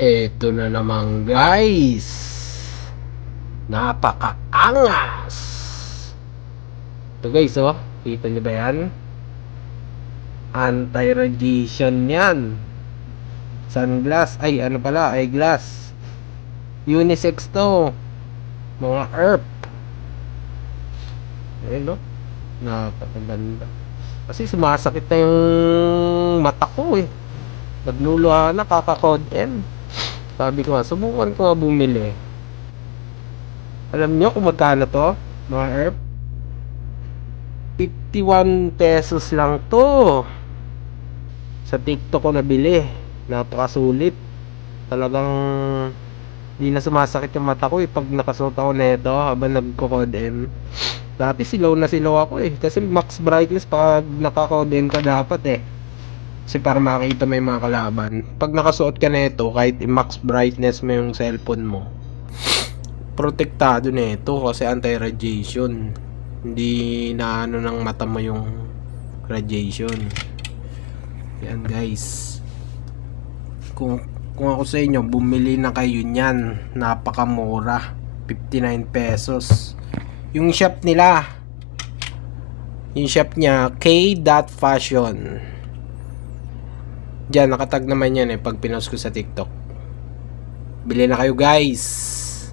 Eto na naman guys. Napakaangas. Ito guys oh. Kita nyo ba yan? Anti-radiation yan. Sunglass. Ay ano pala. Eyeglass. Unisex to. Mga herb. Ayun no. Napakaganda. Kasi sumasakit na yung mata ko eh. Nagluluha na kakakod M. Sabi ko nga, subukan ko nga bumili. Alam nyo kung magkano to? Mga herb? 51 pesos lang to. Sa TikTok ko nabili. Napakasulit. Talagang di na sumasakit yung mata ko eh pag nakasuot ako nito habang nagko-code M. Dati silaw na silaw ako eh. Kasi max brightness pag naka-code M ka dapat eh. Kasi para makita mo yung mga kalaban. Pag nakasuot ka nito, kahit i-max brightness mo yung cellphone mo, protektado nito kasi anti-radiation. Hindi na ano ng mata mo yung radiation. Yan guys. Kung ako sa inyo, bumili na kayo niyan. Napakamura. 59 pesos. Yung shop nila. Yung shop niya, k.fashion. Diyan, nakatag naman yan eh pag pinost ko sa TikTok. Bili na kayo guys.